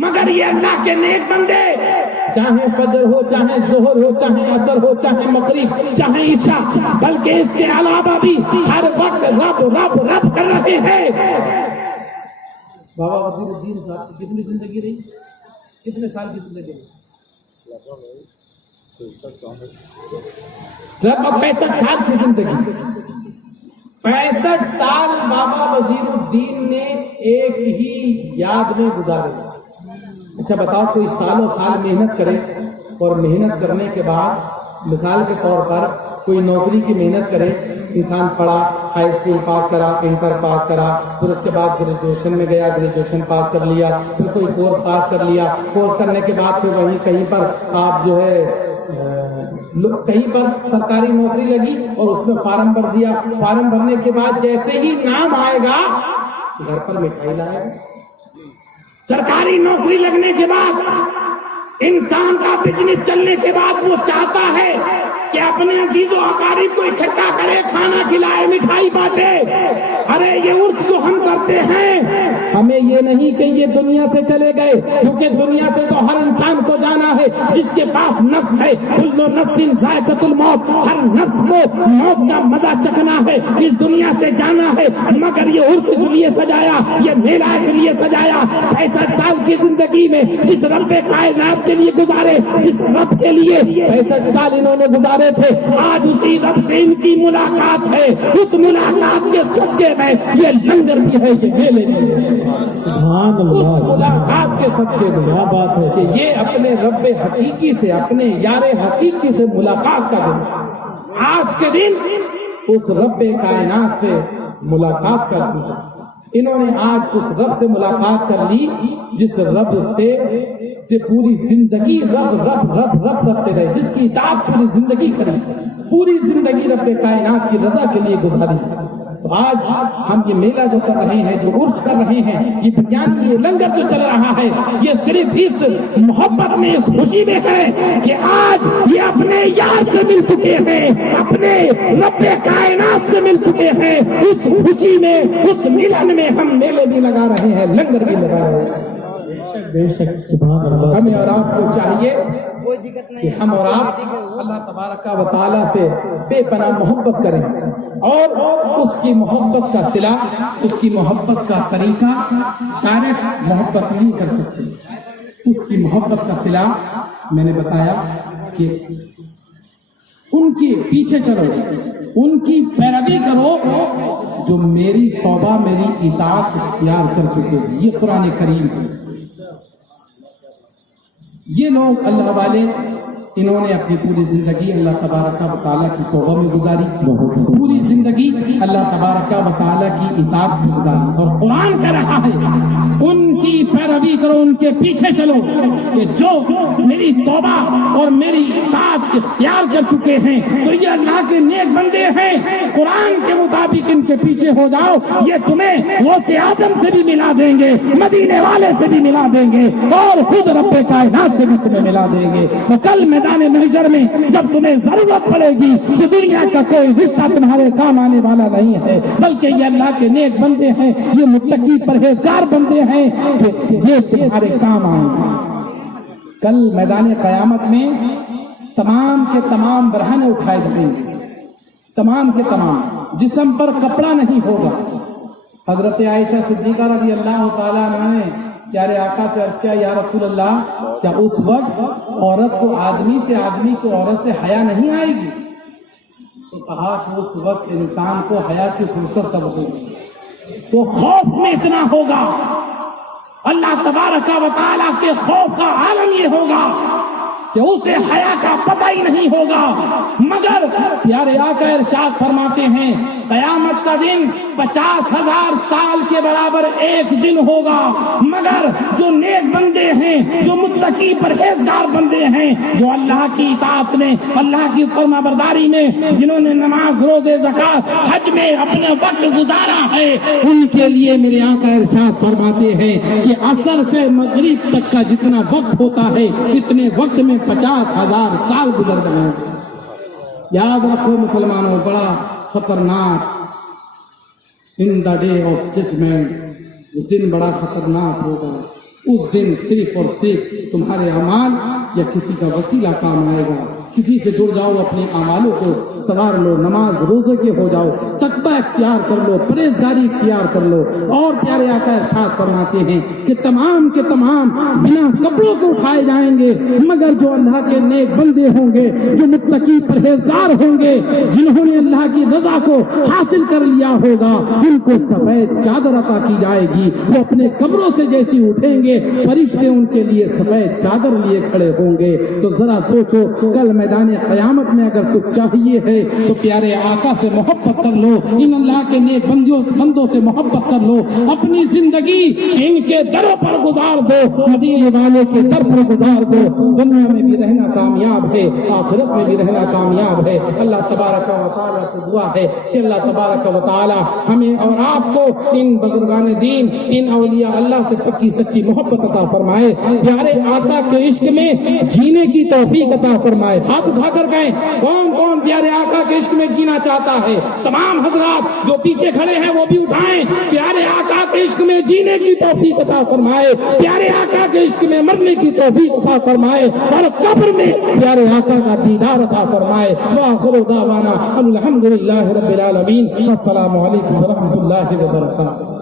مگر یہ اللہ کے نیک بندے چاہے فجر ہو، چاہے ظہر ہو، چاہے عصر ہو، چاہے مغرب، چاہے عشاء، بلکہ اس کے علاوہ بھی ہر وقت رب رب رب کر رہے ہیں. بابا وزیر الدین صاحب کی کتنی زندگی رہی؟ کتنے سال کی زندگی رہی؟ لگ بھگ 65 سال کی زندگی. 65 سال بابا وزیر الدین نے ایک ہی یاد میں گزارے. اچھا بتاؤ، کوئی سالوں سال محنت کرے اور محنت کرنے کے بعد مثال کے طور پر کوئی نوکری کی محنت کرے، انسان پڑھا، ہائی اسکول پاس کرا، انٹر پاس کرا، پھر اس کے بعد گریجویشن میں گیا، گریجویشن پاس کر لیا، پھر کوئی کورس پاس کر لیا، کورس کرنے کے بعد پھر وہیں کہیں پر آپ جو ہے کہیں پر سرکاری نوکری لگی اور اس میں فارم بھر دیا. فارم بھرنے کے بعد جیسے ہی نام آئے گا گھر پر مٹھائی لائے. سرکاری نوکری لگنے کے بعد انسان کا بزنس چلنے کے بعد وہ چاہتا ہے کہ اپنے عزیز و اقارب کو اکٹھا کرے، کھانا کھلائے، مٹھائی بانٹے. ارے یہ عرس جو ہم کرتے ہیں، ہمیں یہ نہیں کہ یہ دنیا سے چلے گئے، کیونکہ دنیا سے تو ہر انسان کو جانا ہے. جس کے پاس نفس ہے، کل نفس ذائقۃ الموت، ہر نفس کو موت کا مزہ چکھنا ہے، اس دنیا سے جانا ہے. مگر یہ عرس اس لیے سجایا، یہ میلہ اس لیے سجایا 65 سال کی زندگی میں جس رب کائنات کے لیے گزارے، جس رب کے لیے 65 سال انہوں نے گزارے تھے، آج اسی رب سے ان کی ملاقات ہے. اس ملاقات کے صدقے میں یہ لنگر بھی ہے، یہ میلے بھی ہے. سبحان اس اللہ. ملاقات کے صدقے میں کیا بات ہے کہ یہ اپنے رب حقیقی سے، اپنے یار حقیقی سے ملاقات کا دن. آج کے دن اس رب کائنات سے ملاقات کرتی ہے. انہوں نے آج اس رب سے ملاقات کر لی جس رب سے پوری زندگی رب رب رب رب کرتے رہے، جس کی اطاعت پوری زندگی کری، پوری زندگی رب کائنات کی رضا کے لیے گزاری. آج ہم یہ میلہ جو کر رہے ہیں، جو عرس کر رہے ہیں، یہ بریانی، یہ لنگر جو چل رہا ہے، یہ صرف اس محبت میں، اس خوشی میں ہے کہ آج یہ اپنے یار سے مل چکے ہیں، اپنے رب کائنات سے مل چکے ہیں. اس خوشی میں، اس ملن میں ہم میلے بھی لگا رہے ہیں، لنگر بھی لگا رہے ہیں. بے شک سبحان اللہ ہمیں اور آپ کو چاہیے کہ ہم اور آپ اللہ تبارک و تعالی سے بے پناہ محبت کریں، اور اس کی محبت کا صلہ، اس کی محبت کا طریقہ ڈائریکٹ محبت نہیں کر سکتے۔ اس کی محبت کا صلہ میں نے بتایا کہ ان کے پیچھے چلو، ان کی پیروی کرو جو میری توبہ میری اطاعت اختیار کر چکے ہیں۔ یہ قرآن کریم ہے۔ یہ لوگ اللہ والے، انہوں نے اپنی پوری زندگی اللہ تبارک و تعالیٰ کی توبہ میں گزاری، پوری زندگی اللہ تبارک و تعالیٰ کی اطاعت میں گزاری، اور قرآن کہہ رہا ہے ان کی پیروی کرو، ان کے پیچھے چلو کہ جو میری توبہ اور میری اطاعت اختیار کر چکے ہیں تو یہ اللہ کے نیک بندے ہیں، قرآن کے مطابق ان کے پیچھے ہو جاؤ، یہ تمہیں غوث اعظم سے بھی ملا دیں گے، مدینے والے سے بھی ملا دیں گے، اور خود رب کائنات سے بھی تمہیں ملا دیں گے۔ تو کل میدان محشر میں جب تمہیں ضرورت پڑے گی تو دنیا کا کوئی رشتہ تمہارے کام آنے والا نہیں ہے، بلکہ یہ اللہ کے نیک بندے ہیں، یہ متقی پرہیزگار بندے ہیں کہ یہ تمہارے کام آئیں گے۔ کل میدان قیامت میں تمام کے تمام برہنیں اٹھائے جائیں گے، تمام کے تمام، جسم پر کپڑا نہیں ہوگا۔ حضرت عائشہ صدیقہ رضی اللہ تعالیٰ عنہ نے پیارے آقا سے عرض کیا، یا رسول اللہ، کیا اس وقت عورت کو آدمی سے، آدمی کو عورت سے حیا نہیں آئے گی؟ تو کہا کہ اس وقت انسان کو حیا کی فرصت کب ہوگی؟ تو خوف میں اتنا ہوگا، اللہ تبارک و تعالیٰ کے خوف کا عالم یہ ہوگا کہ اسے حیا کا پتہ ہی نہیں ہوگا۔ مگر پیارے آقا ارشاد فرماتے ہیں قیامت کا دن 50,000 سال کے برابر ایک دن ہوگا، مگر جو نیک بندے ہیں، جو متقی پرہیزگار بندے ہیں، جو اللہ کی اطاعت میں، اللہ کی فرما برداری میں، جنہوں نے نماز، روزے، زکات، حج میں اپنا وقت گزارا ہے، ان کے لیے میرے آقا ارشاد فرماتے ہیں کہ عصر سے مغرب تک کا جتنا وقت ہوتا ہے اتنے وقت میں 50,000 سال گزر گئے۔ یاد رکھو مسلمانوں، بڑا خطرناک ان دا ڈے آف ججمنٹ، وہ دن بڑا خطرناک ہوگا۔ اس دن صرف اور صرف تمہارے اعمال یا کسی کا وسیلہ کام آئے گا۔ کسی سے جڑ جاؤ، اپنے اعمالوں کو سنوار لو، نماز روزے کے ہو جاؤ، تقویٰ اختیار کر لو، پرہیزگاری اختیار کر لو۔ اور پیارے آقا ارشاد فرماتے ہیں کہ تمام کے تمام بنا کپڑوں کو اٹھائے جائیں گے، مگر جو اللہ کے نیک بندے ہوں گے، جو متقی پرہیزگار ہوں گے، جنہوں نے اللہ کی رضا کو حاصل کر لیا ہوگا، ان کو سفید چادر عطا کی جائے گی۔ وہ اپنے قبروں سے جیسی اٹھیں گے، فرشتے ان کے لیے سفید چادر لیے کھڑے ہوں گے۔ تو ذرا سوچو، کل میدان قیامت میں اگر تو چاہیے ہے تو پیارے آقا سے محبت کر لو، ان اللہ کے نیک بندوں سے محبت کر لو، اپنی زندگی ان کے دروں پر گزار دو، مدینے والے کے در پر گزار دو۔ دنیا میں بھی رہنا کامیاب ہے، آخرت میں بھی رہنا کامیاب ہے۔ اللہ تبارک و تعالیٰ سے دعا ہے کہ اللہ تبارک و تعالیٰ ہمیں اور آپ کو ان بزرگان دین، ان اولیاء اللہ سے پکی سچی محبت عطا فرمائے، پیارے آقا کے عشق میں جینے کی توفیق عطا فرمائے۔ ہاتھ اٹھا کر کہیں کون کون پیارے آقا کے عشق میں جینا چاہتا ہے؟ تمام حضرات جو پیچھے کھڑے ہیں وہ بھی اٹھائیں۔ پیارے آقا کے عشق میں جینے کی توفیق عطا فرمائے، پیارے آقا کے عشق میں مرنے کی توفیق عطا فرمائے، اور قبر میں پیارے آقا کا دیدار عطا فرمائے۔ وآخر دعوانا الحمدللہ رب العالمین۔ السلام علیکم ورحمۃ اللہ وبرکاتہ۔